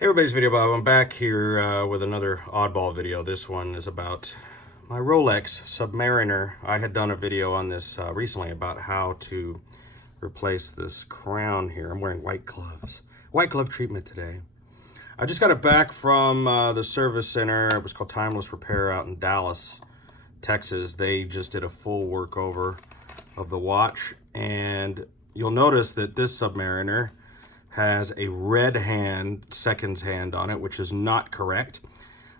Hey everybody's Videobob. I'm back here with another oddball video. This one is about my Rolex Submariner. I had done a video on this recently about how to replace this crown here. I'm wearing white gloves. White glove treatment today. I just got it back from the service center. It was called Timeless Repair out in Dallas, Texas. They just did a full workover of the watch, and you'll notice that this Submariner has a red hand, seconds hand on it, which is not correct.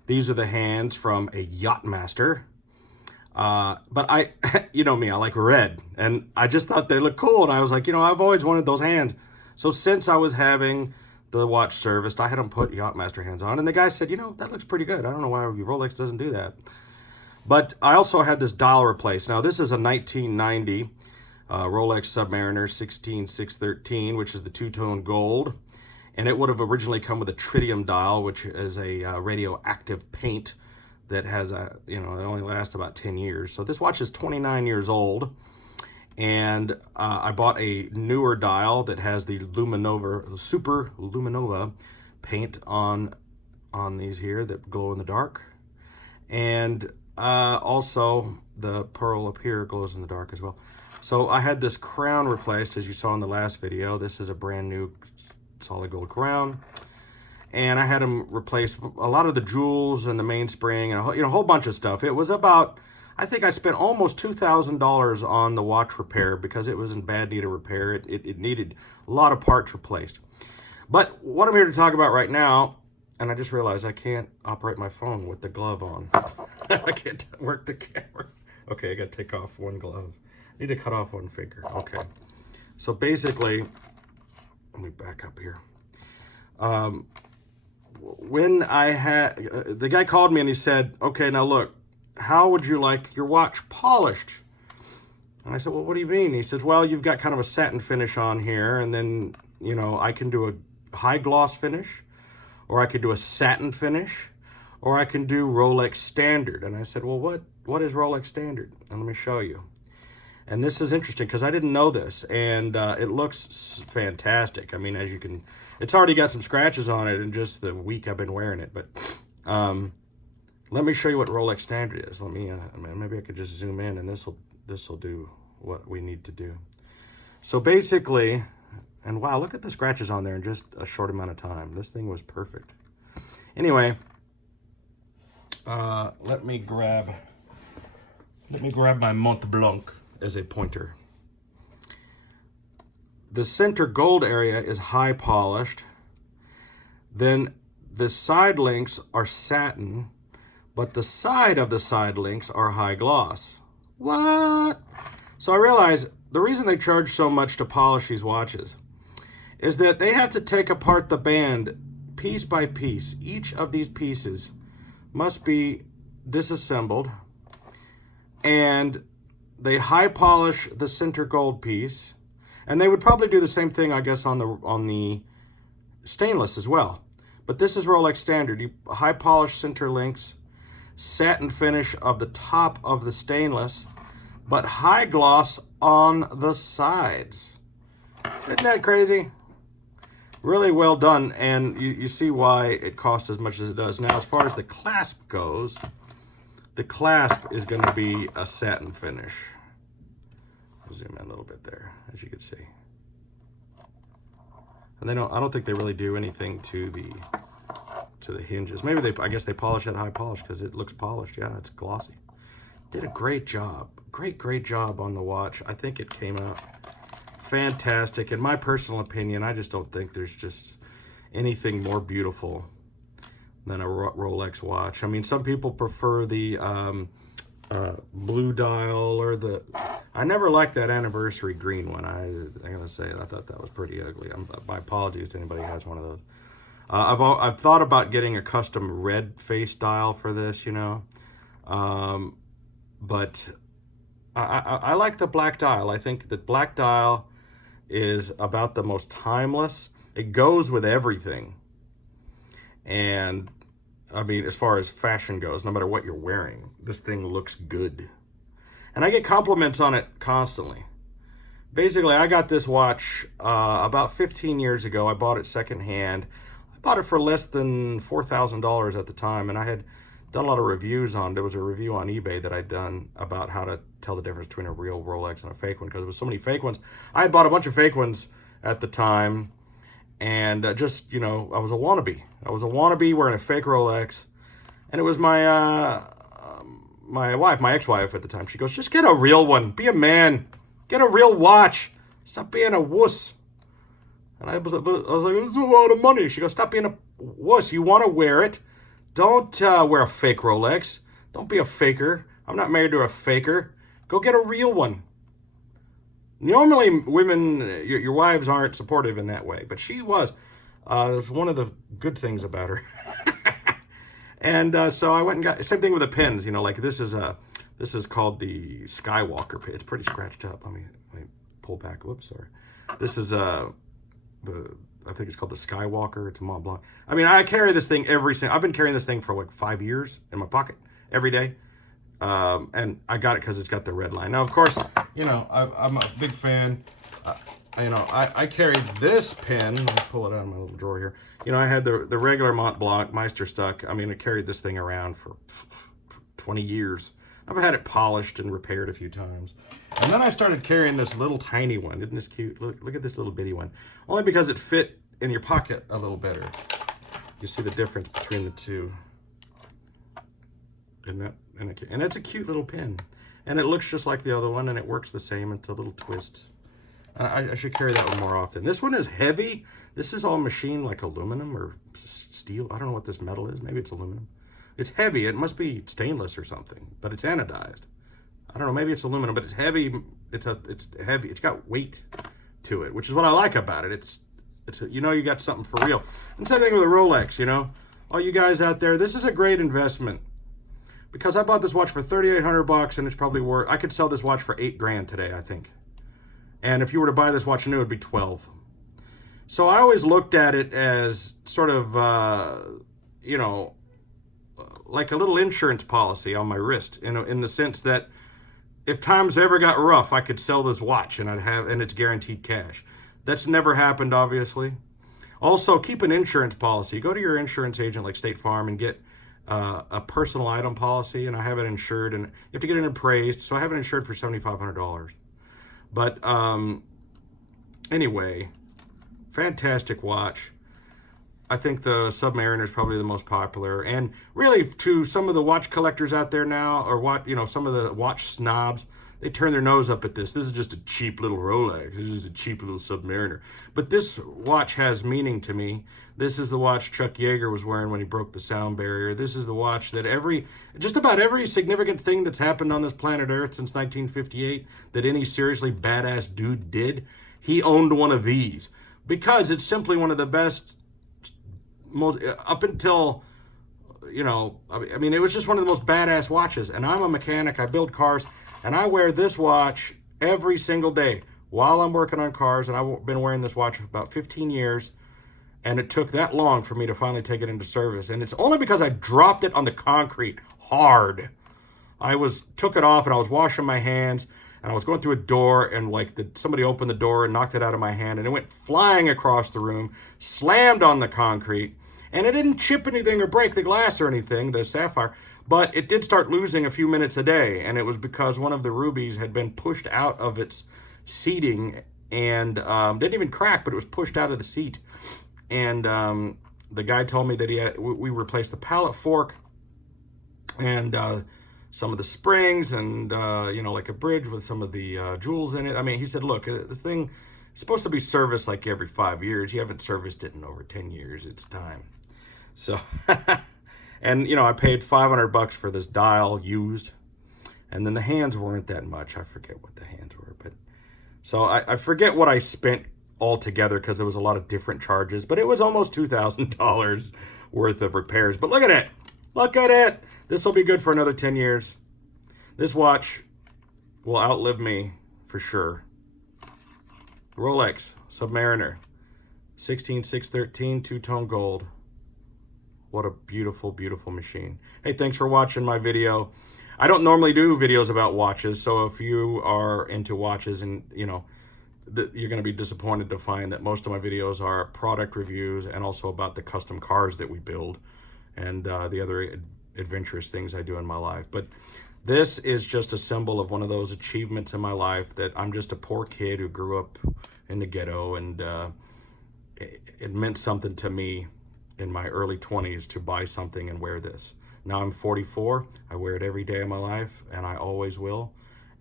These are the hands from a Yachtmaster. But you know me, I like red, and I just thought they looked cool, and I was like, I've always wanted those hands. So since I was having the watch serviced, I had them put Yachtmaster hands on, and the guy said, that looks pretty good. I don't know why Rolex doesn't do that. But I also had this dial replaced. Now, this is a 1990 Rolex Submariner 16613, which is the two-tone gold, and it would have originally come with a tritium dial, which is a radioactive paint that has it only lasts about 10 years. So this watch is 29 years old, and I bought a newer dial that has the Super Luminova paint on these here that glow in the dark, and also the pearl up here glows in the dark as well. So I had this crown replaced, as you saw in the last video. This is a brand new solid gold crown. And I had them replace a lot of the jewels and the mainspring and a whole bunch of stuff. It was about, I think I spent almost $2,000 on the watch repair because it was in bad need of repair. It needed a lot of parts replaced. But what I'm here to talk about right now, and I just realized I can't operate my phone with the glove on. I can't work the camera. Okay, I got to take off one glove. Need to cut off one finger. Okay. So basically, let me back up here. When I had, the guy called me and he said, okay, now look, how would you like your watch polished? And I said, well, what do you mean? He says, well, you've got kind of a satin finish on here, and then, I can do a high gloss finish, or I could do a satin finish, or I can do Rolex Standard. And I said, well, what is Rolex Standard? And let me show you. And this is interesting because I didn't know this, and it looks fantastic. I mean, as you can, it's already got some scratches on it in just the week I've been wearing it. But let me show you what Rolex Standard is. Let me, maybe I could just zoom in, and this will do what we need to do. So basically, and wow, look at the scratches on there in just a short amount of time. This thing was perfect. Anyway, let me grab my Mont Blanc as a pointer. The center gold area is high polished. Then the side links are satin, but the side of the side links are high gloss. What? So I realized the reason they charge so much to polish these watches is that they have to take apart the band piece by piece. Each of these pieces must be disassembled, and they high polish the center gold piece, and they would probably do the same thing, I guess, on the stainless as well. But this is Rolex Standard. You high polish center links, satin finish of the top of the stainless, but high gloss on the sides. Isn't that crazy? Really well done, and you see why it costs as much as it does. Now, as far as the clasp goes, the clasp is going to be a satin finish. I'll zoom in a little bit there, as you can see. And I don't think they really do anything to the hinges. Maybe I guess they polish at high polish because it looks polished. Yeah, it's glossy. Did a great job. Great job on the watch. I think it came out fantastic. In my personal opinion, I just don't think there's just anything more beautiful than a Rolex watch. I mean, some people prefer the blue dial or I never liked that anniversary green one. I'm gonna say I thought that was pretty ugly. My apologies to anybody who has one of those. I've thought about getting a custom red face dial for this, but I like the black dial. I think the black dial is about the most timeless. It goes with everything. And I mean, as far as fashion goes, no matter what you're wearing, this thing looks good. And I get compliments on it constantly. Basically, I got this watch about 15 years ago. I bought it secondhand. Bought it for less than $4,000 at the time, and I had done a lot of reviews on. There was a review on eBay that I'd done about how to tell the difference between a real Rolex and a fake one, because there was so many fake ones. I had bought a bunch of fake ones at the time, and just, you know, I was a wannabe. I was a wannabe wearing a fake Rolex, and it was my my ex-wife at the time. She goes, "Just get a real one. Be a man. Get a real watch. Stop being a wuss." And I was like, "It's a lot of money." She goes, "Stop being a wuss. You want to wear it. Don't wear a fake Rolex. Don't be a faker. I'm not married to a faker. Go get a real one." Normally, women, your wives aren't supportive in that way, but she was. It's one of the good things about her. And so I went and got, same thing with the pins. You know, like this is called the Skywalker pin. It's pretty scratched up. Let me pull back. Whoops, sorry. This is I think it's called the Skywalker. It's a Mont Blanc. I mean, I carry this thing I've been carrying this thing for like 5 years in my pocket every day. And I got it because it's got the red line. Now, of course, you know, I'm a big fan. You know, I carried this pin. Let me pull it out of my little drawer here. You know, I had the regular Mont Blanc Meister stuck. I mean, I carried this thing around for 20 years. I've had it polished and repaired a few times. And then I started carrying this little tiny one. Isn't this cute? Look at this little bitty one. Only because it fit in your pocket a little better. You see the difference between the two. And it's a cute little pin. And it looks just like the other one, and it works the same. It's a little twist. I should carry that one more often. This one is heavy. This is all machined like aluminum or steel. I don't know what this metal is. Maybe it's aluminum. It's heavy. It must be stainless or something, but it's anodized. I don't know. Maybe it's aluminum, but it's heavy. It's heavy. It's got weight to it, which is what I like about it. It's you know, you got something for real. And same thing with a Rolex. You know, all you guys out there, this is a great investment. Because I bought this watch for $3,800 and it's probably worth, I could sell this watch for $8,000 today, I think. And if you were to buy this watch new, it'd be 12. So I always looked at it as sort of, you know, like a little insurance policy on my wrist, in the sense that if times ever got rough, I could sell this watch and and it's guaranteed cash. That's never happened, obviously. Also, keep an insurance policy. Go to your insurance agent like State Farm and get a personal item policy, and I have it insured, and you have to get it appraised, so I have it insured for $7,500. But anyway, fantastic watch. I think the Submariner is probably the most popular, and really to some of the watch collectors out there now, or some of the watch snobs, they turn their nose up at this. This is just a cheap little Rolex. This is a cheap little Submariner. But this watch has meaning to me. This is the watch Chuck Yeager was wearing when he broke the sound barrier. This is the watch that just about every significant thing that's happened on this planet Earth since 1958 that any seriously badass dude did, he owned one of these. Because it's simply one of the best, most, up until, you know, I mean, it was just one of the most badass watches. And I'm a mechanic. I build cars. And I wear this watch every single day while I'm working on cars. And I've been wearing this watch about 15 years. And it took that long for me to finally take it into service. And it's only because I dropped it on the concrete hard. Took it off and I was washing my hands. And I was going through a door, and somebody opened the door and knocked it out of my hand. And it went flying across the room, slammed on the concrete. And it didn't chip anything or break the glass or anything, the sapphire. But it did start losing a few minutes a day, and it was because one of the rubies had been pushed out of its seating and didn't even crack, but it was pushed out of the seat. And the guy told me that we replaced the pallet fork and some of the springs and, like a bridge with some of the jewels in it. I mean, he said, look, this thing is supposed to be serviced like every 5 years. You haven't serviced it in over 10 years. It's time. So... And, I paid $500 for this dial used. And then the hands weren't that much. I forget what the hands were. But so I forget what I spent altogether because there was a lot of different charges. But it was almost $2,000 worth of repairs. But look at it. Look at it. This will be good for another 10 years. This watch will outlive me for sure. Rolex Submariner. 16613 two-tone gold. What a beautiful, beautiful machine. Hey, thanks for watching my video. I don't normally do videos about watches, so if you are into watches and, you're going to be disappointed to find that most of my videos are product reviews and also about the custom cars that we build and the other adventurous things I do in my life. But this is just a symbol of one of those achievements in my life, that I'm just a poor kid who grew up in the ghetto, and it meant something to me in my early 20s to buy something and wear this. Now I'm 44, I wear it every day of my life, and I always will.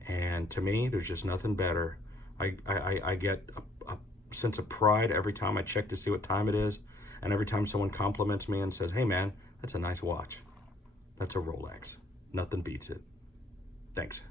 And to me, there's just nothing better. I get a sense of pride every time I check to see what time it is, and every time someone compliments me and says, hey man, that's a nice watch. That's a Rolex. Nothing beats it. Thanks.